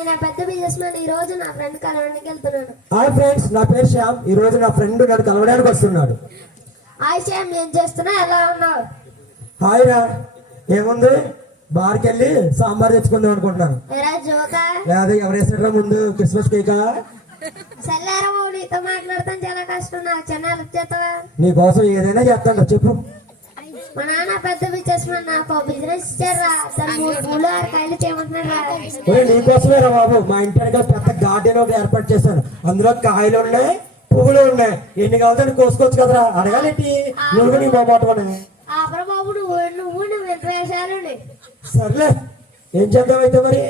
నేను ఆ పెద్ద బిజినెస్ మ్యాన్ ఈ రోజు నా ఫ్రెండ్ కలవడానికి వెళ్తున్నాను. హాయ్ ఫ్రెండ్స్ నా పేరు శ్యామ్. ఈ రోజు నా ఫ్రెండ్ నన్ను కలవడానికి వస్తున్నాడు. హాయ్ శ్యామ్ ఏం చేస్తున్నా ఎలా ఉన్నావు? హాయ్ రా. ఏముంది? బార్కి వెళ్ళి సాంబార్ తెచ్చుకుందాం అనుకుంటున్నాను. ఎరా జోక? లేదా ఎవరు వేసారా ముందు? క్రిస్మస్ కేకా సల్లారా నీతో మాట్లాడతాం చాలా కష్టం. నాకు చిన్న చేస్తావా నీ కోసం ఏదైనా చేస్తాను చెప్పు. మా నాన్న పెద్ద బిజినెస్ మ్యాన్ నాకు బిజినెస్ ఇచ్చారా దాని మూడు పూలు ఆరు కాయలు చేయమంటున్నాడు రా ఒరేయ్, నీకోసమే రా బాబు. మా ఇంటి వెనకాల పెద్ద గార్డెన్ ఒకటి ఏర్పాటు చేశాను అందులో కాయలు ఉన్నాయి పువ్వులు ఉన్నాయి. ఎన్ని కావాలంటే అన్ని కోసుకోవచ్చు కదరా. అడగాలేంటి? నువ్వు నీ బాబోటమని ఆపర బాబు నువ్వు నువ్వు నువ్వు ఎంత వేషాలు సర్లే ఏం చేద్దాం అయితే మరి?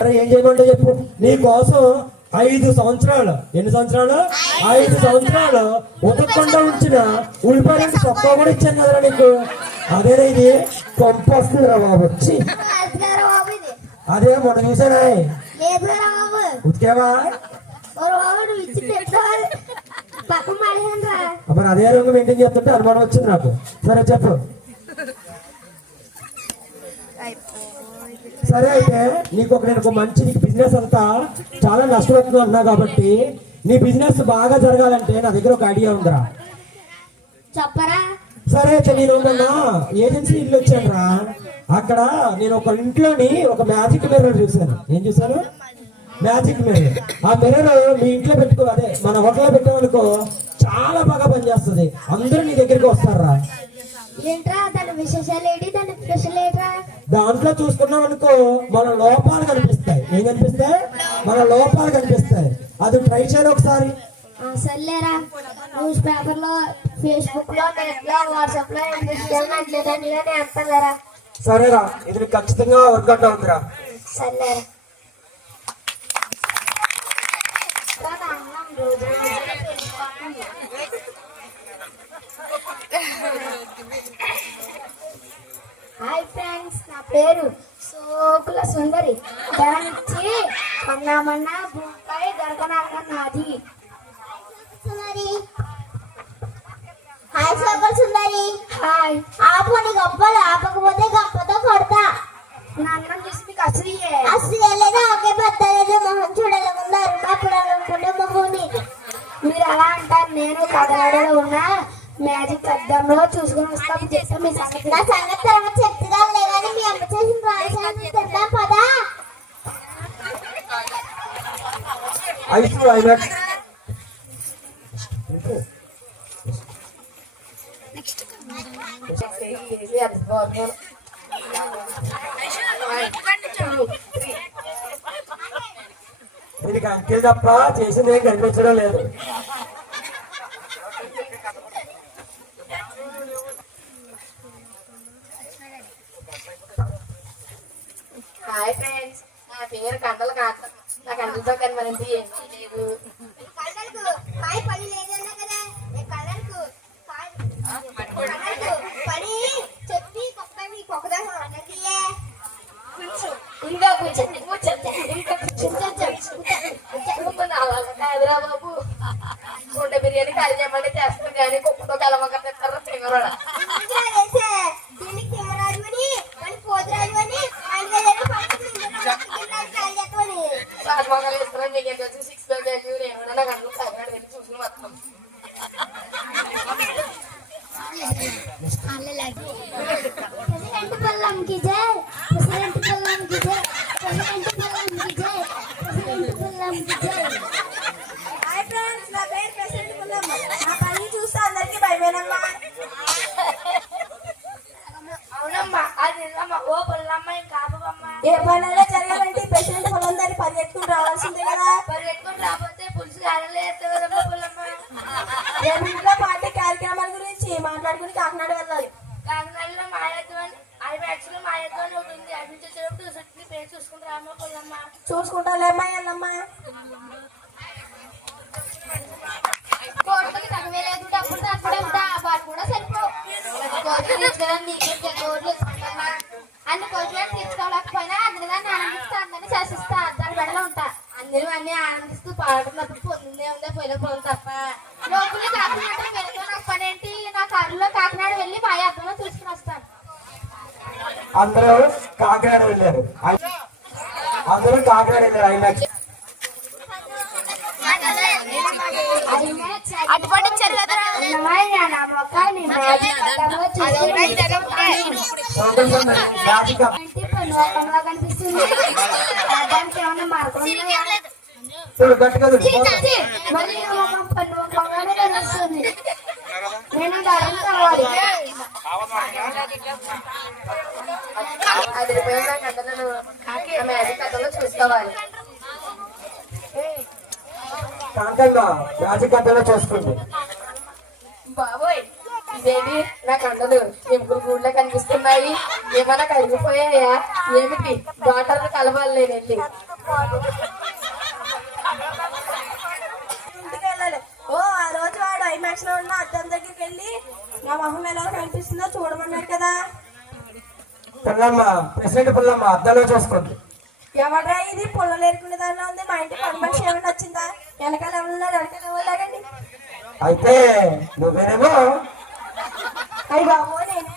అరే ఏం చేయమంటే చెప్పు. నీ కోసం ఐదు సంవత్సరాలు. ఎన్ని సంవత్సరాలు? ఐదు సంవత్సరాలు. ఉతకకుండా ఉంచిన ఉల్లిపాయలు చొక్కా కూడా ఇచ్చాను కదరా నీకు. అదేనా ఇది. పంపొస్తుందిరా బాబు. వచ్చి అదే మొన్న చూసానా ఉతికేవా? మరి అదే రంగు మెయింటైన్ చేస్తుంటే అనుమానం వచ్చింది నాకు. సరే చెప్పు. సరే అయితే నీకు ఒక నేను ఒక మంచి నీకు బిజినెస్ అంతా చాలా నష్టపోతుంది అన్నా కాబట్టి నీ బిజినెస్ బాగా జరగాలంటే నా దగ్గర ఒక ఐడియా ఉందిరా. చెప్పరా? సరే అయితే నేను మొన్న ఏజెన్సీ ఇల్లు వచ్చాను రా అక్కడ నేను ఒక ఇంట్లోని ఒక మ్యాజిక్ మిర్రర్ చూశాను. ఏం చూశాను మ్యాజిక్ మిర్రర్ ఆ మిర్రర్ మీ ఇంట్లో పెట్టుకో అదే మన హోటల్లో పెట్టామనుకో చాలా బాగా పనిచేస్తుంది. అందరూ నీ దగ్గరికి వస్తారా? ఏంట్రా దాని విశేషాలు ఏంటి? దాని స్పెషల్ ఏంట్రా? దాంట్లో చూసుకున్నాం అనుకో మన లోపాలు కనిపిస్తాయి. ఏం కనిపిస్తాయి? మన లోపాలు కనిపిస్తాయి. అది ట్రై చేయాలి ఒకసారి. ఆ, సర్లేరా. న్యూస్ పేపర్లో ఫేస్బుక్లో నెట్లో వాట్సాప్లో సరేరా ఇది ఖచ్చితంగా వర్కౌట్ అవుతుందిరా సర్లేరా. హాయ్ ఫ్రెండ్స్ నా పేరు సోకుల సుందరి. ధరనిచ్చి అన్నామన్నా భూమిపై దొరకనన్నది సుందరి హాయ్ సోకల్ సుందరి. హాయ్ ఆపు నీ గొప్పలు ఆపకపోతే గొప్పతో కొడతా. నా అన్నం చూసి మీకు అసలు అసలు లేదా ఒకే బద్దలేదు మొహం చూడాలి ముందు అరుణాపుడు అనుకుంటే మొహం నీది మీరు అలా అంటారు నేను కదలాడలో ఉన్న మ్యాజిక్ అద్దంలో చూసుకుని వస్తాను చెప్తా మీ సంగతి నా సంగతి తర్వాత చెప్తుగా లేదని పదా ఐస్ ఐమాక్స్ దీనికి అంకెలు తప్ప చేసింది ఏం కనిపించడం లేదు. హాయ్ ఫ్రెండ్స్ నా పేరు కండలు కాక నా కండలతో కనబడింది ఏమీ లేదు కళ్ళకు కాయ పడి లేదన్నా కదా ఏ కళ్ళకు కాయ కళ్ళకు పడి చెప్పి కుక్క మీ కుక్కదా అన్నదియే ఇంకా కూర్చోండి కూర్చోండి ఇంకా కూర్చోండి అలా కాదురా బాబు గుండె బిర్యానీ కాల్ చేయమంటే చేస్తాను కానీ కుక్కతో కలమక తెస్తారు తింగరోడా వేసే దీనికి తిమ్మరాజు అని మన పోతురాజు అని ఆయన వెళ్ళి పక్కన సాధమగలు ఇస్తారని నీకు ఎంత వచ్చి సిక్స్ ప్యాక్ నేను నా కండలు తగ్గడు వెళ్ళి చూసుకుని వస్తాం ప్రెసిడెంట్ పల్లం కి జై ప్రెసిడెంట్ పల్లం కి జై ప్రెసిడెంట్ పల్లం కి జై ప్రెసిడెంట్ పల్లం కి జై హాయ్ ఫ్రెండ్స్ నా పేరు ప్రెసిడెంట్ పుల్లమ్మ నా పని చూస్తే అందరికీ భయమేనమ్మా అవునమ్మా అది నిజమ్మా ఓ పొల్లమ్మ ఇంకా ఆపమ్మా ఏ పనైనా జరగాలంటే ప్రెసిడెంట్ పొలం దాన్ని పరిగెత్తుకుని రావాల్సిందే కదా. పరిగెత్తుకొని రాకపోతే పులుసు ఇంట్లో పార్టీ కార్యక్రమాల గురించి మాట్లాడుకుని కాకినాడ వెళ్ళాలి. కాకినాడలో మాయత్వం ఐమాక్స్లో మాయత్వం ఒకటి ఉంది. అవి చూసేటప్పుడు చుట్టూ పేరు చూసుకుని రామా పొల్లమ్మ చూసుకుంటాలేమ్మా ఎల్లమ్మా కోట్లకి తక్కువే వాడు కూడా సరిపో కోట్లు తీసుకురా నీకు కోట్లు తీసుకుంటామా అన్ని కోట్లు తీర్చుకోలేకపోయినా అందులో ఆనందిస్తా అందరినీ శాసిస్తా దాని బెడలో ఉంటా. అందరూ అన్ని ఆనందిస్తూ పాడుతున్నప్పుడు పొందుందే ఉందే పొయ్యిలో పొలం తప్ప. లోపల కాకినాడ వెళ్తే నాకు ఏంటి? నా కారులో కాకినాడ వెళ్ళి మా అర్థంలో చూసుకుని వస్తాను. అందరూ కాకినాడ వెళ్ళారు. అందరూ కాకినాడ వెళ్ళారు ఐమాక్స్ అటు పట్టించారు కదరా సంతోషం మ్యాజిక్ కనిపిస్తుంది. దానికి? చూడు గట్టిగా కనిపిస్తుంది. నేను ధరం కావాలి. అది రూపాయలు కథ నా మ్యాజిక్ కథలో చూసుకోవాలి. కాంతంగా బాబోయ్ ఇదేంటి? నా కండలు ఎముకలు గూళ్ళ కనిపిస్తున్నాయి. ఏమైనా కరిగిపోయాయా? ఏమిటి? డాక్టర్లు కలవాలి నేను వెళ్ళి ఓ ఆ రోజు వాడు ఐమాక్స్లో ఉన్న అద్దం దగ్గరికి వెళ్ళి నా మొహం ఎలా కనిపిస్తుందో చూడమన్నాడు కదా. పిల్లమ్మ ప్రెసిడెంట్ పిల్లమ్మ అద్దంలో చూసుకోండి. ఎవడ్రా ఇది? పుల్లలు ఏరుకునే దానిలో ఉంది. మా ఇంటి పని మనిషి ఏమైనా వచ్చిందా వెనకాల ఎవరున్నారు వెనకాల అయితే నువ్వేనేమో అయ్యి బాబు నేనే.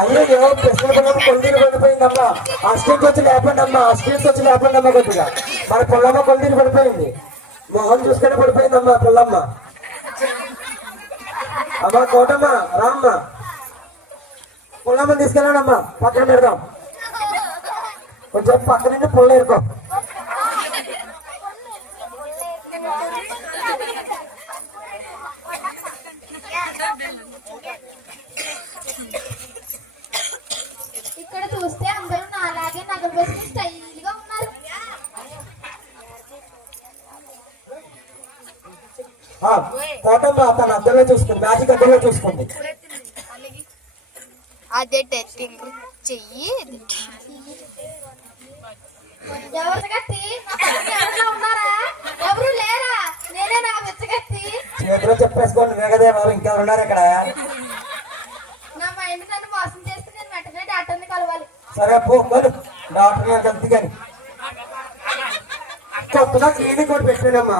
అయ్యో ప్రెసిడెంట్ పిల్లమ్మ కొలిదీరు పడిపోయిందమ్మా. అస్టికి వచ్చి లేపండి అమ్మా అస్టికి వచ్చి లేపండి అమ్మ కొద్దిగా. మన పిల్లమ్మ కొలిదీరు పడిపోయింది. మొహం చూసుకొని పడిపోయిందమ్మా పొల్లమ్మ. అమ్మా కోటమ్మ రామ్మ. పొల్లమ్మ తీసుకెళ్ళానమ్మా. పక్కన పెడదాం. కొంచెం పక్కన నుండి పుల్ల ఎరుకో ఇక్కడ చూస్తే అందరూ నాలాగే నగలు వేసుకుని స్టైల్గా ఉన్నారు కోటమ్మ తన అద్దంలో చూసుకుంది మ్యాజిక్ అద్దంలో చూసుకుంది. అదే టెస్టింగ్ చెయ్యి. చేతిలో చెప్పేసుకోండి వేగదే వారు ఇంకెవరు ఉన్నారు? ఇక్కడ? నా మైండ్ నన్ను మోసం చేస్తే నేను వెంటనే డాక్టర్ని కలవాలి. సరే పో డాక్టర్ గారు అంతే కానీ కొత్తగా క్లినిక్ కూడా పెట్టాడమ్మా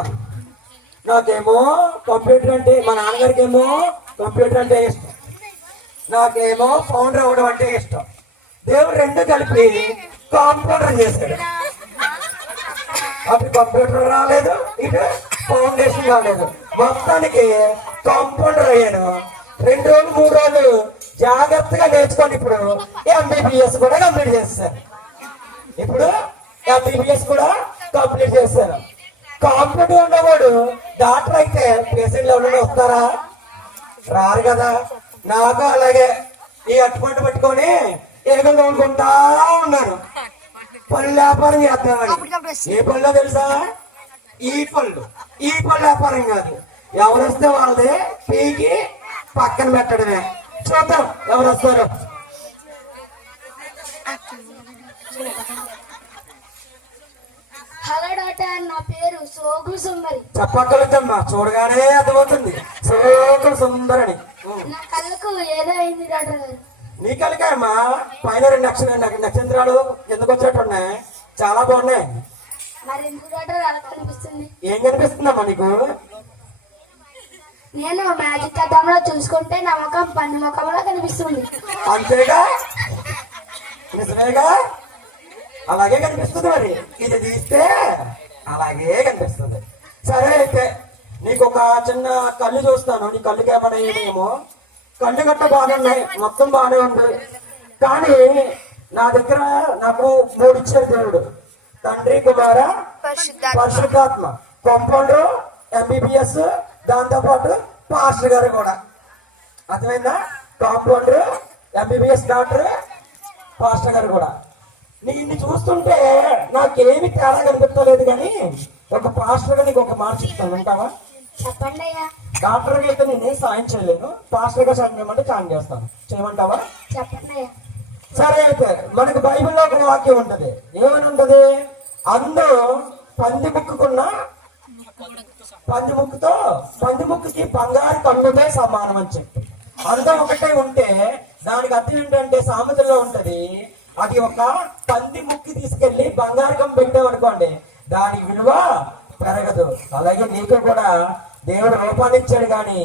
నాకేమో కంప్యూటర్ అంటే మా నాన్నగారికి ఏమో కంప్యూటర్ అంటే ఇష్టం. నాకేమో ఫౌండర్ అవ్వడం అంటే ఇష్టం. దేవుడు రెండు కలిపి కంప్యూటర్ చేశాడు. అప్పుడు కంప్యూటర్ రాలేదు ఇటు ఫౌండేషన్ రాలేదు. మొత్తానికి కంప్యూటర్ అయ్యాను రెండు రోజులు మూడు రోజులు జాగ్రత్తగా నేర్చుకోండి ఇప్పుడు. ఎంబీబీఎస్ కూడా కంప్లీట్ చేస్తారు. ఇప్పుడు ఎంబీబీఎస్ కూడా కంప్లీట్ చేస్తారు కంప్లీట్ ఉన్నవాడు డాక్టర్ అయితే పేషెంట్లు ఎవరైనా వస్తారా? రారు కదా. నాకు అలాగే ఈ అట్టుపట్టు పట్టుకొని ఎగలు తోలుకుంటా ఉన్నారు పళ్ళు వ్యాపారం చేస్తామని ఏ పళ్ళు తెలుసా? ఈ పళ్ళు. ఈ పళ్ళు వ్యాపారం కాదు. ఎవరు వస్తే వాళ్ళది పీకి పక్కన పెట్టడమే. చూద్దాం ఎవరు వస్తారు హలో డాక్టర్ నా పేరు సోగు సుందరి. చెప్పక్కర్లేదమ్మా చూడగానే అర్థమవుతుంది. సోకులు సుందరని. నా కళ్ళకు ఏదో అయింది డాక్టర్ గారు? నీ కలికాయమ్మా పైన రెండు నక్ష నక్షత్రాలు ఎందుకు వచ్చినట్టు ఉన్నాయి చాలా బాగున్నాయి. మరి ఎందుకు డాక్టర్ అలా కనిపిస్తుంది? ఏం కనిపిస్తుందమ్మా నీకు? నేను మ్యాజిక్ అద్దంలో చూసుకుంటే నా ముఖం పంది ముఖంలో కనిపిస్తుంది. అంతేగా? నిజమేగా? అలాగే కనిపిస్తుంది మరి. ఇది తీస్తే అలాగే కనిపిస్తుంది. సరే అయితే నీకు ఒక చిన్న కళ్ళు చూస్తాను. నీ కళ్ళుకి ఏమైనా ఏమేమో? కళ్ళు గట్ట బాగున్నాయి మొత్తం బాగానే ఉంది. కానీ నా దగ్గర నాకు మూడు ఇచ్చారు దేవుడు. తండ్రి కుమార పరిశుద్ధాత్మ. కాంపౌండర్ ఎంబీబీఎస్ దాంతో పాటు పాస్టర్ గారు కూడా. అర్థమైందా? కాంపౌండర్ ఎంబీబీఎస్ డాక్టర్ పాస్టర్ గారు కూడా. నిన్ను చూస్తుంటే నాకేమి తేడా కనిపించలేదు కానీ ఒక పాస్టర్గా నీకు ఒక మాట చెప్తాను ఉంటావా చెప్పండి అయ్యా డాక్టర్గా అయితే నేనే సాయం చేయలేను. పాస్టర్గా సాయం చేయమంటే సాయం చేస్తాను. చేయమంటావా? చెప్పండి అయ్యా సరే అయితే మనకు బైబిల్లో ఒక వాక్యం ఉంటది. ఏమని ఉంటది అందు పంది ముక్కుకున్న పంది ముక్కుతో పంది ముక్కుకి బంగారు కన్నుతో సమానం అని చెప్పి. అందం ఒకటే ఉంటే దానికి అర్థం ఏంటంటే సామెతలో ఉంటది అది ఒక పంది ముక్కి తీసుకెళ్ళి బంగారకం పెట్టామనుకోండి దాని విలువ పెరగదు. అలాగే నీకు కూడా దేవుడు రూపాన్ని ఇచ్చాడు కానీ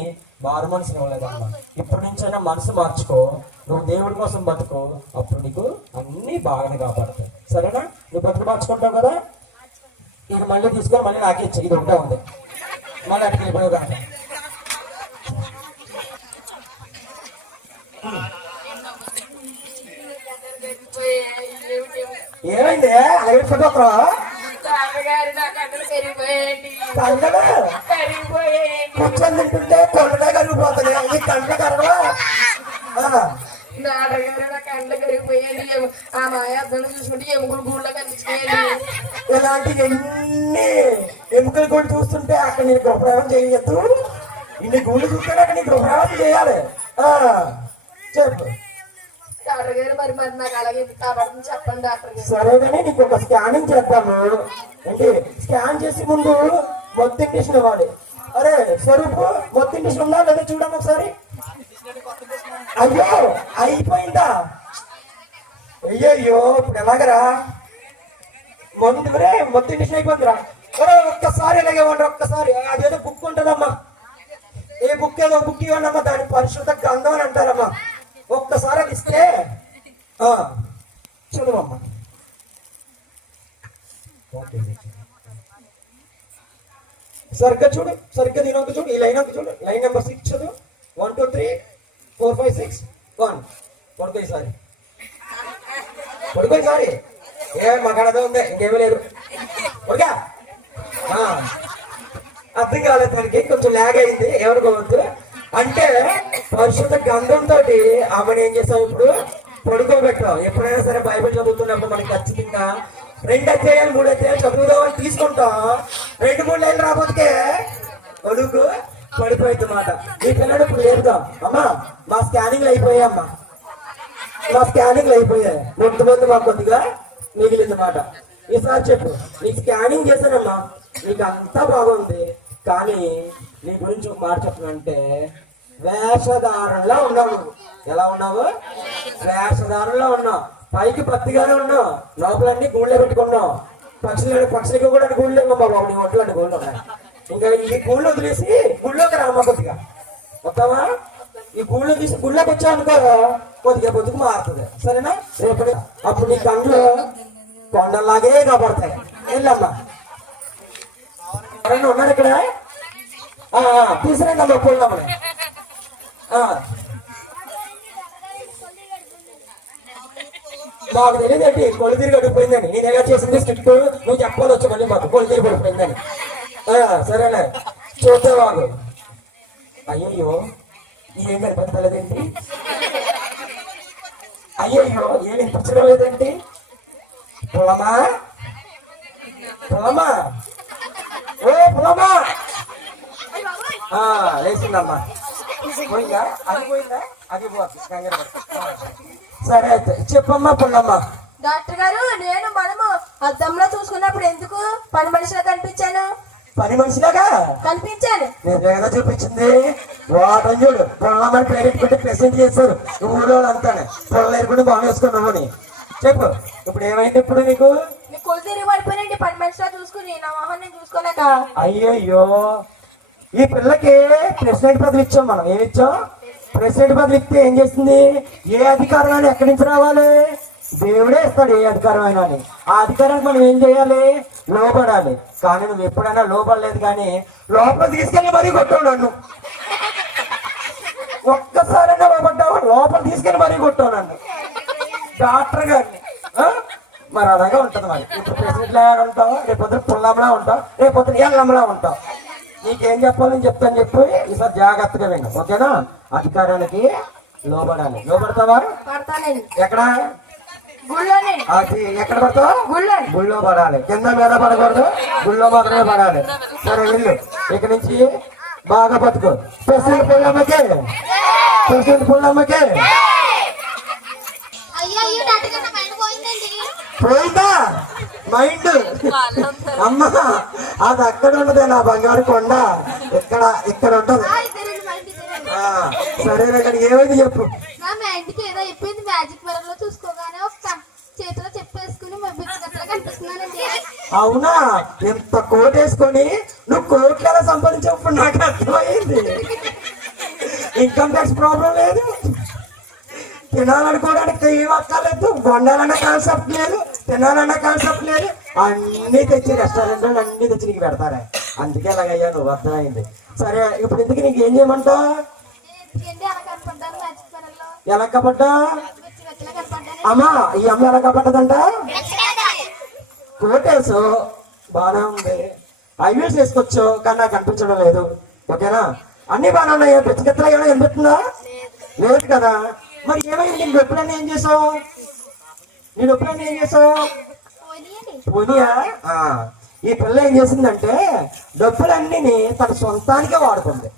మారు మనసుని ఇవ్వలేదమ్మా ఇప్పటి నుంచైనా మనసు మార్చుకో. నువ్వు దేవుడి కోసం బతుకో అప్పుడు నీకు అన్ని బాగానే కాపాడతాయి. సరేనా? నువ్వు బతుకు మార్చుకుంటావు కదా? ఇది మళ్ళీ తీసుకొని మళ్ళీ నాకే ఇచ్చి ఇది ఉంటా ఉంది. మళ్ళీ అటుకి వెళ్ళిపోయావు కానీ పెరిగిపోయాయండి. ఎము- ఆ. మాయ అద్దం చూసుకుంటే ఎముకలు గూళ్ళ కనిపించాయండి. ఇలాంటి ఎన్ని ఎముకలు కూడా చూస్తుంటే అక్కడ నీకు గృహప్రవేశం చేయొద్దు. ఇన్ని గుళ్ళు చూస్తే అక్కడ నీకు గృహప్రవేశం చేయాలి. ఆ, చెప్పు. డాక్టర్ గారు మరి మరి నాకు అలాగే ఎందుకు చెప్పండి డాక్టర్ గారు. సరే నీకు ఒక స్కానింగ్ చేస్తాము అంటే స్కాన్ చేసి ముందు మొత్తం ఇంటిషన్ ఇవ్వాలి. అరే స్వరూపు మొత్తం ఇంటిషన్ ఉందా లేదా చూడము ఒకసారి. అయ్యో అయిపోయిందా? అయ్యయ్యో ఇప్పుడు ఎలాగరా? ముందురే మొత్తం ఇంటిషన్ అయిపోతుందిరా అరే ఒక్కసారి ఇలాగే ఇవ్వండి ఒక్కసారి. అదేదో బుక్ ఉంటుందమ్మా. ఏ బుక్ ఏదో బుక్ ఇవ్వండి అమ్మా దాని పరిశుద్ధ గంధం అని అంటారమ్మా. ఒక్కసారి అది ఇస్తే ఆ, సరిగ్గా చూడు సరిగ్గా దీని ఒక చూడు ఈ లైన్ ఒక చూడు. లైన్ నెంబర్ సిక్స్ చదువు. One two three four five six one పడుకో ఈసారి. పడుకో ఈసారి. ఏ మగాడదో ఉంది ఇంకేమీ లేదు. పడుగా అర్థం కాలేదు దానికి కొంచెం లాగ్ అయింది. ఎవరికోవద్దు అంటే పరిశుద్ధ గంధంతో ఆమెను ఏం చేసావు ఇప్పుడు? పడుకోబెట్టావు. ఎప్పుడైనా సరే బైబిల్ చదువుతున్నప్పుడు మనకి ఖచ్చితంగా రెండు అధ్యాయాలు మూడు అధ్యాయాలు చదువుదామని తీసుకుంటాం. రెండు మూడు లైన్లు రాబోతుకే కొడుకు పడిపోయింది మాట. ఈ పిల్లడు ఇప్పుడు లేపుదాం. అమ్మా మా స్కానింగ్లు అయిపోయాయి అమ్మా. మా స్కానింగ్లు అయిపోయాయి. ముందు మా కొద్దిగా మిగిలింది మాట. ఈసారి చెప్పు నీకు స్కానింగ్ చేశానమ్మా. నీకు అంతా బాగుంది. కానీ నీ గురించి ఒక మాట చెప్పనంటే వేషధారణలో ఉన్నావు నువ్వు. ఎలా ఉన్నావు? వేషధారణలో ఉన్నావు. పైకి పత్తిగానే ఉన్నావు. లోపలన్నీ గూళ్ళే పెట్టుకున్నావు. పక్షులు పక్షులకి కూడా గూళ్ళే లేవు బాబు. నీ ఒంట్లో గూళ్ళు ఉన్నాయి. ఇంకా ఈ గూళ్ళు వదిలేసి గుళ్ళోకి రామ్మ కొద్దిగా. వస్తావా ఈ గుళ్ళు తీసి గుళ్ళకి వచ్చా అనుకో కొద్దిగా బతుకు మారుతుంది. సరేనా? రేపటి అప్పుడు నీ కండ్లు కొండలాగే కాపాడతాయి వెళ్ళమ్మా. ఎవరైనా ఉన్నారు ఇక్కడ? ఆ, ఆ, అమ్మ మాకు తెలియదండి కొలు తిరిగి అడిగిపోయిందని నేను ఎలా చేసింది స్కిట్ నువ్వు చెప్పాలి వచ్చి మళ్ళీ మాకు కొలు తిరిగి పడిపోయిందని ఆ, సరేలే. చూద్దాం వాళ్ళు అయ్యయ్యో ఏం కనిపించలేదేంటి అయ్యయ్యో ఏం వినిపించడం లేదేంటి పొలమా? పొలమా? ఓ పొలమా? ఆ, లేచిందమ్మా. పోయిందా? అది పోయిందా? అది పోతుంది కంగారు. సరే అయితే చెప్పమ్మా పొల్లమ్మ. డాక్టర్ గారు నేను మనము అద్దంలో చూసుకున్నప్పుడు ఎందుకు పని మనిషిగా కనిపించాను? పని మనిషిలాగా? కనిపించాను. నేను ఏదో చూపించింది. వాటం చూడు పొల్లమ్మని పేరెట్ పెట్టి ప్రెసెంట్ చేశారు ఊళ్ళో అంతానే పొల్ల ఎరుకుని బాగా వేసుకుని నువ్వుని చెప్పు ఇప్పుడు ఏమైంది ఇప్పుడు నీకు? కొలు తిరిగి పడిపోయినండి పని మనిషిగా చూసుకుని నా మొహం నేను చూసుకోలేక. అయ్యయ్యో. ఈ పిల్లకి ప్రెసిడెంట్ పదవి ఇచ్చాం మనం. ఏమి ఇచ్చాం? ప్రెసిడెంట్ పదవి ఇస్తే ఏం చేస్తుంది? ఏ అధికారం అయినా ఎక్కడి నుంచి రావాలి? దేవుడే ఇస్తాడు ఏ అధికారం అయినా అని. ఆ అధికారానికి మనం ఏం చేయాలి? లోపడాలి కానీ నువ్వు ఎప్పుడైనా లోపడలేదు కానీ లోపల తీసుకెళ్ళి మరీ కొట్టాడు నన్ను. ఒక్కసారైనా లోపడ్డావు లోపల తీసుకెళ్ళి మరీ కొట్టావు నన్ను. డాక్టర్ గారిని. మరి అలాగే ఉంటుంది మరి. ఇప్పుడు ప్రెసిడెంట్ లాగా ఉంటావు రేపు పొద్దున పుల్లంలా ఉంటావు రేపు పొద్దున ఎల్లంలా ఉంటావు. నీకేం చెప్పాలని చెప్తాను చెప్పి. ఈసారి జాగ్రత్తగా విను ఓకేనా? అధికారానికి లోబడాలి. లోబడతావా? ఎక్కడ? అది ఎక్కడ పడతావా? గుళ్ళో. పడాలి. కింద మీద పడకూడదు. గుళ్ళో మాత్రమే పడాలి. సరే వెళ్ళు. ఇక నుంచి బాగా బతుకు. ప్రెసిడెంట్ పుల్లమ్మకి. ప్రెసిడెంట్ పుల్లమ్మకి. పోయిందా? మైండ్ అమ్మ అది అక్కడ ఉండదు నా బంగారు కొండ. ఇక్కడ ఇక్కడ ఉంటది. సరేనా కానీ ఏమైంది చెప్పు. నా మైండ్కి ఏదో మ్యాజిక్ చూసుకోగానే ఒక చేతిలో చెప్పేసుకుని కనిపిస్తున్నానండి. అవునా? ఎంత కోట్ వేసుకొని నువ్వు కోట్లు ఎలా సంపాదించినప్పుడు నాకు అర్థమైంది. ఇన్కమ్ ట్యాక్స్ ప్రాబ్లం లేదు. తినాలనుకోవడానికి ఏం అక్కర్లేదు. వండాలన్న కాన్సెప్ట్ లేదు. తినాలన్న కాన్సెప్ట్ లేదు. అన్ని తెచ్చి రెస్టారెంట్ అన్ని తెచ్చి నీకు పెడతారే. అందుకే అలాగయ్యా నువ్వు అర్థమైంది. సరే ఇప్పుడు ఇందుకు నీకు ఏం చేయమంటావు? ఎలా కపడ్డా అమ్మా ఈ అమ్మ ఎలా కపడ్డదంట కోటేసు బాగానే ఉంది ఐవీఎస్ వేసుకొచ్చు కానీ నాకు అనిపించడం లేదు. ఓకేనా? అన్ని బాగానే ఉన్నాయి? పిచ్చకెత్తలు ఏమైనా కనిపిస్తుందా? లేదు కదా. మరి ఏమైంది? నీకు ఎప్పుడన్నా ఏం చేసావు? నేను ఎప్పుడన్నా ఏం చేసావు పోనీయా ఆ, ఈ పిల్ల ఏం చేసిందంటే డబ్బులన్నీ తన సొంతానికే వాడుకుంది.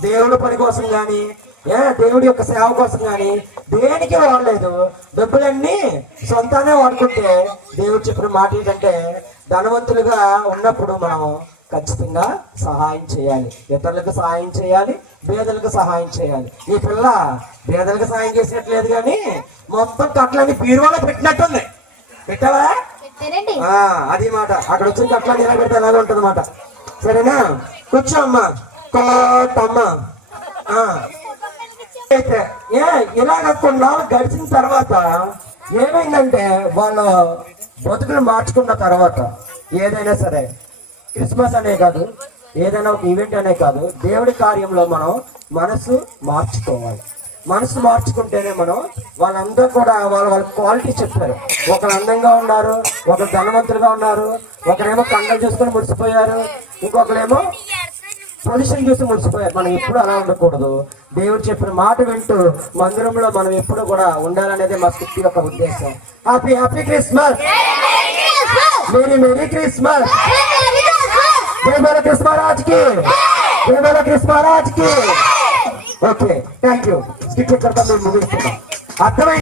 దేవుడి పని కోసం గాని ఏ దేవుడి యొక్క సేవ కోసం గాని దేనికి వాడలేదు. డబ్బులన్నీ సొంతానే వాడుకుంటే దేవుడు చెప్పిన మాట ఏంటంటే ధనవంతులుగా ఉన్నప్పుడు మనం ఖచ్చితంగా సహాయం చేయాలి. ఇతరులకు సహాయం చేయాలి పేదలకు సహాయం చేయాలి. ఈ పిల్ల పేదలకు సహాయం చేసినట్లేదు కానీ మొత్తం కట్లని పీరువాలో పెట్టినట్టుంది. పెట్టావా? అది మాట. అక్కడ వచ్చిన కట్ల నిలబెడితే ఎలాగ ఉంటుంది మాట సరేనా? కూర్చో అమ్మా. కోటమ్మ. అయితే ఏ ఇలాగ కొన్నాళ్ళు గడిచిన తర్వాత ఏమైందంటే వాళ్ళు బతుకులు మార్చుకున్న తర్వాత ఏదైనా సరే క్రిస్మస్ అనే కాదు ఏదైనా ఒక ఈవెంట్ అనే కాదు దేవుడి కార్యంలో మనం మనసు మార్చుకోవాలి. మనసు మార్చుకుంటేనే మనం వాళ్ళందరూ కూడా వాళ్ళ వాళ్ళ క్వాలిటీ చెప్పారు ఒకరు అందంగా ఉన్నారు ఒకరు ధనవంతులుగా ఉన్నారు ఒకరేమో కండలు చూసుకొని ముడిసిపోయారు ఇంకొకరేమో పొజిషన్ చూసి ముడిసిపోయారు మనం ఎప్పుడు అలా ఉండకూడదు. దేవుడు చెప్పిన మాట వింటూ మందిరంలో మనం ఎప్పుడు కూడా ఉండాలనేది మా శక్తి యొక్క ఉద్దేశం. Happy happy Christmas merry merry Christmas जय मेरे कृष्ण महाराज की। जय मेरे कृष्ण महाराज की। ओके थैंक यू स्टिक करता मैं मूवी अर्थम